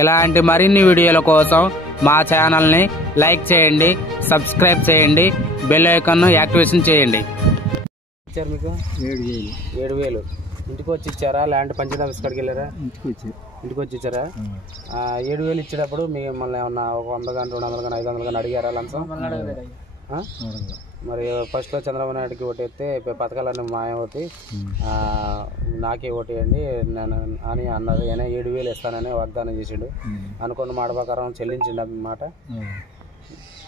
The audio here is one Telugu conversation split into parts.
ఇలాంటి మరిన్ని వీడియోల కోసం మా ఛానల్ని లైక్ చేయండి, సబ్స్క్రైబ్ చేయండి, బెల్ ఐకాన్ను యాక్టివేషన్ చేయండి. ఇచ్చారు మీకు 7,000 ఇంటికి వచ్చి ఇచ్చారా? ల్యాండ్ పంచాయతీ ఆఫీస్ కాడికి వెళ్ళారా? ఇంటికి వచ్చి ఇచ్చారా? 7,000 ఇచ్చేటప్పుడు మిమ్మల్ని ఏమన్నా 100 కానీ 200 కానీ 500 కానీ అడిగారా లంచం? మరి ఫస్ట్లో చంద్రబాబు నాయుడుకి ఓటేస్తే పథకాలన్నీ మాయమవుతాయి, నాకే ఓటేయండి అని అన్నారు. అయినా 7,000 ఇస్తానని వాగ్దానం చేసిండు. అనుకున్న మాట ప్రకారం చెల్లించిండు అన్నమాట,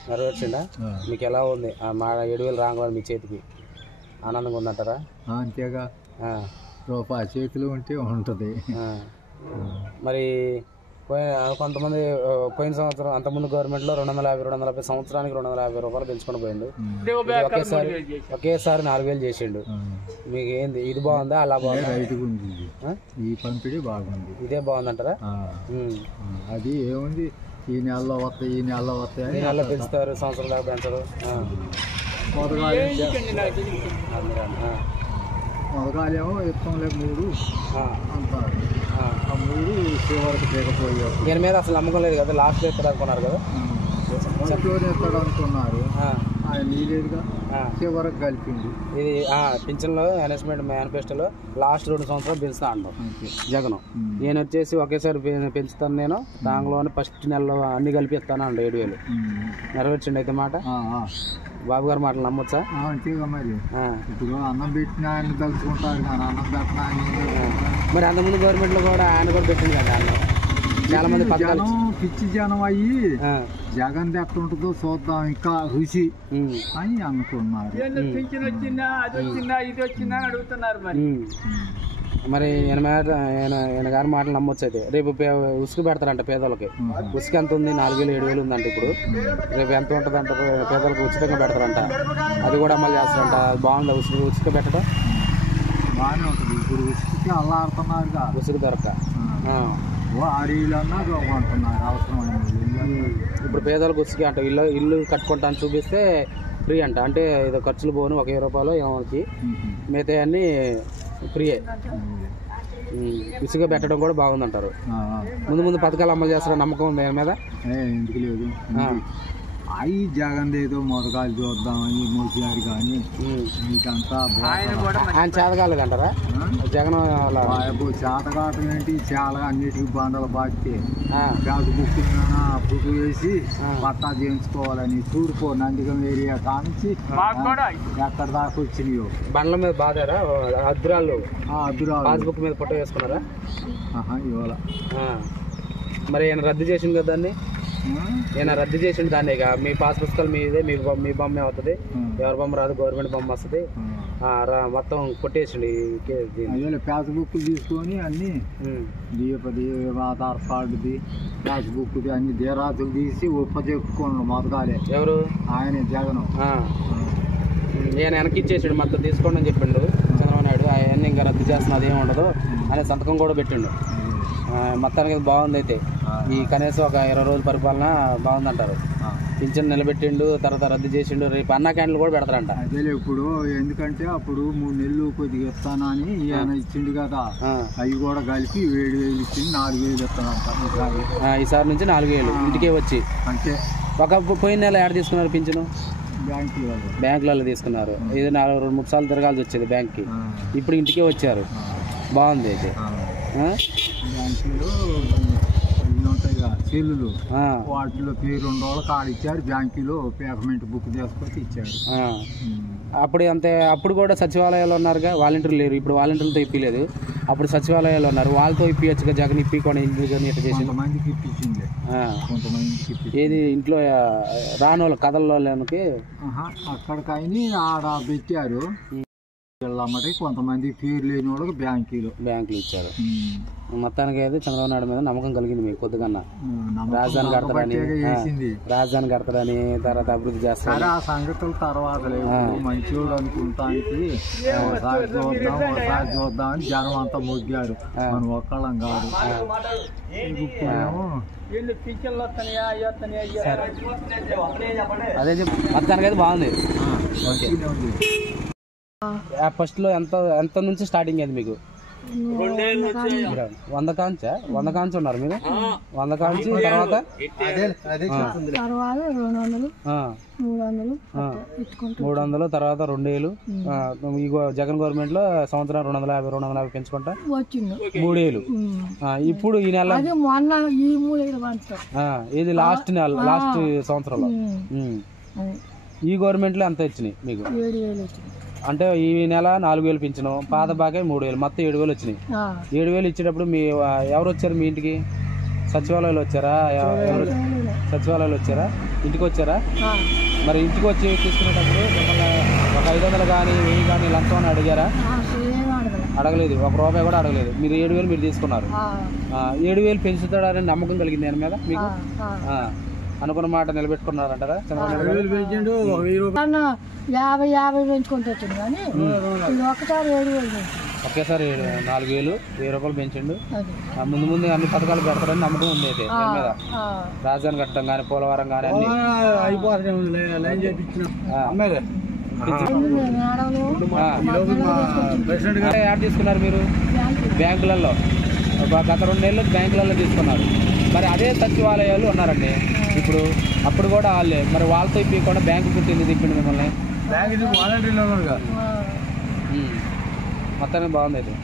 నెరవేర్చిండా? మీకు ఎలా ఉంది ఆ మాట? 7,000 రాగానే మీ చేతికి ఆనందంగా ఉందంటారా? అంతేగా, రూపాయి చేతిలో ఉంటే ఉంటుంది. మరి కొంతమంది పోయిన సంవత్సరం అంతకుముందు గవర్నమెంట్లో 250 సంవత్సరానికి 250 రూపాయలు పెంచుకొని పోయిండు. ఒకేసారి 4,000 చేసిండు. మీకు ఏంది, ఇది బాగుందా అలా బాగుందా? ఈ పంపిణీ బాగుంది, ఇదే బాగుందంటారా? అది ఏముంది, ఈ నెలలో వస్తాయి, ఈ నెలలో వస్తాయి, ఈ నెలలో పెంచుతారు, సంవత్సరం దాకా పెంచరు. మొదగాలేమో ఇస్తాంలే 3 అంటారు. ఆ 3 చివరికి దిగపోయారు. దీని మీద అసలు నమ్మకం లేదు కదా, లాస్ట్లో ఎత్తాడు అనుకున్నారు కదా, ఎత్తాడు అనుకున్నారు. ఆయన నీలేదుగా, చివరికి కలిపింది. ఇది పింఛన్లో అనౌన్స్మెంట్ మేనిఫెస్టోలో లాస్ట్ 2 సంవత్సరాలు పెంచుతా అంటాం జగన్. నేను వచ్చేసి ఒకేసారి పెంచుతాను, నేను దానిలోనే ఫస్ట్ నెలలో అన్ని కలిపి ఇస్తాను అండి 7,000. నెరవేర్చండి అయితే మాట. బాబు గారు మాటలు నమ్మొచ్చా? అంతేగా, మరి ఇప్పుడు అన్నం పెట్టిన ఆయన తలుచుకుంటారు కానీ అన్నం పెట్టిన మరి అంతకుముందు గవర్నమెంట్లో కూడా ఆయన కూడా పెట్టింది కదా అన్నం. చాలా మంది జనం పిచ్చి జనం అయ్యి జగన్ ఎట్టుంటుందో చూద్దాం ఇంకా రుచి అని అనుకున్నారు. మరి ఈయన గారి మాటలు నమ్మొచ్చు. అయితే రేపు ఉసుకు పెడతారంట పేదలకి. ఉసుకు ఎంత ఉంది? 4,000 7,000 ఉందంట ఇప్పుడు. రేపు ఎంత ఉంటుంది అంట పేదలకు ఉచితంగా పెడతారంట, అది కూడా అమలు చేస్తారంట. బాగుందా ఉసుకు పెట్టడం? బాగానే ఉంటుంది. ఇప్పుడు ఉసుకుకి అల్లాడుతున్నారుగా, ఉసుకు దొరక అడవిలన్నా కొంటున్నారు అవసరమైన. ఇప్పుడు పేదలకు ఉసుకి అంట, ఇల్లు కట్టుకుంటాను చూపిస్తే ఫ్రీ అంట. అంటే ఏదో ఖర్చులు పోను, 1,000 రూపాయలు ఏమవుతుంది, మిగతా అన్నీ ఫ్రీయే. ఇసుక పెట్టడం కూడా బాగుందంటారు. ముందు పథకాలు అమలు చేస్తారా? నమ్మకం ఉంది ఆయన మీద? ఎందుకు లేదు, అవి జగన్ ఏదో మొదగాలు చూద్దాం అని మోసారు కానీ మీకంతా ఆయన చేతకాలేదంటారా జగన్? చేతకాటం ఏంటి, చాలా అన్నిటికీ బండలు బాధితే గ్యాస్ బుక్ ఫోటో వేసి పట్టా చేయించుకోవాలని చూడుకో నందిగం ఏరియా కానించి ఎక్కడ దాకా వచ్చినాయో బండ్ల మీద బాధారా? అద్దురాలు పాస్బుక్ మీద ఫోటో వేసుకున్నారా? ఇవాళ మరి ఆయన రద్దు చేసింది కదా దాన్ని, ఈయన రద్దు చేసిండు దాన్ని. ఇక మీ పాస్ పుస్తకాలు మీదే, మీ బొమ్మే అవుతుంది, ఎవరి బొమ్మ రాదు, గవర్నమెంట్ బొమ్మ వస్తుంది. మొత్తం కొట్టేసిండు. పాస్ బుక్ తీసుకొని అన్ని దీపది ఆధార్ కార్డుది పాస్ బుక్ది అన్ని దేరాతులు తీసి ఒప్పచెప్పుకోండు మొదగాలే. ఎవరు? ఆయన జగన్. ఈయన వెనక్కి ఇచ్చేసిండు, మొత్తం తీసుకోండి అని చెప్పిండు చంద్రబాబు నాయుడు. అవన్నీ ఇంకా రద్దు చేస్తున్నది ఏమి ఉండదు అనే సంతకం కూడా పెట్టిండు. మొత్తానికి బాగుంది. అయితే ఈ కనీసం ఒక 20 రోజుల పరిపాలన బాగుందంటారు. పింఛన్ నిలబెట్టిండు, తర్వాత రద్దు చేసిండు. రేపు అన్నా క్యాంటీన్లు కూడా పెడతారంట. అదే ఇప్పుడు ఎందుకంటే అప్పుడు 3 నెలలు కొద్దిగా ఇస్తానని ఈయన ఇచ్చిండు కదా, అవి కూడా కలిపి 7,000 ఇచ్చింది, 4,000 ఇస్తానంట. ఈసారి నుంచి 4,000 ఇంటికే వచ్చి. అంటే పోయిన నెల ఏడ తీసుకున్నారు పింఛను? బ్యాంకులలో తీసుకున్నారు. ఇది 2-3 సార్లు తిరగాల్సి వచ్చేది బ్యాంక్కి, ఇప్పుడు ఇంటికే వచ్చారు. బాగుంది. అయితే బ్యాంకులో ఉంటాయి సెల్లులు, వాటిలో పేరు ఉండేవాళ్ళు కార్డు ఇచ్చారు, బ్యాంకులో పేమెంట్ బుక్ చేసుకొని ఇచ్చారు. అప్పుడు అంతే. అప్పుడు కూడా సచివాలయాలు ఉన్నారుగా, వాలంటీర్లు లేరు. ఇప్పుడు వాలంటీర్లతో ఇప్పలేదు, అప్పుడు సచివాలయాలు ఉన్నారు, వాళ్ళతో ఇప్పించగా జగన్ ఇప్పికొని ఇట్లా చేసి కొంతమందికి ఇప్పించింది, కొంతమందికి ఏది ఇంట్లో రాని వాళ్ళ కథల్లోకి అక్కడికైనా ఆడ పెట్టారు. వెళ్ళమంటే కొంతమంది పేరు లేని వాళ్ళకి బ్యాంకులు ఇచ్చారు. మొత్తానికి అయితే చంద్రబాబు నాయుడు మీద నమ్మకం కలిగింది మీకు కొద్దిగా. రాజధాని కడతారని తర్వాత అభివృద్ధి చేస్తారు. ఆ సంగతుల తర్వాత మంచివాడు అనుకుంటానికి ఒకసారి చూద్దాం అని జనం అంతా మొగ్గారు, మనం ఒక్కళ్ళం కాదు. అదే మొత్తానికి అయితే బాగుంది. ఫస్ట్ లో ఎంత నుంచి స్టార్టింగ్ అయింది మీకు? 100 కాంచా 100 కాంచి ఉన్నారు మీరు 100 కాంచి తర్వాత 300 తర్వాత 2000 ఈ జగన్ గవర్నమెంట్ లో సంవత్సరం 250 పెంచుకుంటా 3000 ఇప్పుడు ఈ నెల ఇది లాస్ట్ నెల లాస్ట్ సంవత్సరంలో ఈ గవర్నమెంట్ లో ఎంత ఇచ్చినాయి మీకు అంటే ఈ నెల 4000 పింఛను పాత బాగా 3000 మొత్తం 7000 వచ్చినాయి 7000 ఇచ్చేటప్పుడు మీ ఎవరు వచ్చారు మీ ఇంటికి సచివాలయాలు వచ్చారా సచివాలయాలు వచ్చారా ఇంటికి వచ్చారా మరి ఇంటికి వచ్చి తీసుకునేటప్పుడు మిమ్మల్ని ఒక 500 కానీ 1000 కానీ లంచం అని అడిగారా అడగలేదు ₹1 కూడా అడగలేదు మీరు 7000 మీరు తీసుకున్నారు 7000 పెంచుతాడని నమ్మకం కలిగింది దాని మీద మీకు అనుకున్న మాట నిలబెట్టుకున్నారంటారా ఒకేసారి 4000 ₹1000 పెంచిండు ముందు ముందు అన్ని పథకాలు పెడతారని నమ్మకం ఉంది అయితే దాని మీద రాజధాని కట్టడం కానీ పోలవరం కానీ యాడ్ తీసుకున్నారు మీరు బ్యాంకులలో గత 2 నెలలు బ్యాంకులలో తీసుకున్నారు మరి అదే సచివాలయాలు ఉన్నారండి ఇప్పుడు అప్పుడు కూడా వాళ్ళే మరి వాళ్ళతో ఇప్పకుండా బ్యాంకు పుట్టింది తిప్పిండి మిమ్మల్ని మొత్తానికి బాగుంది అయితే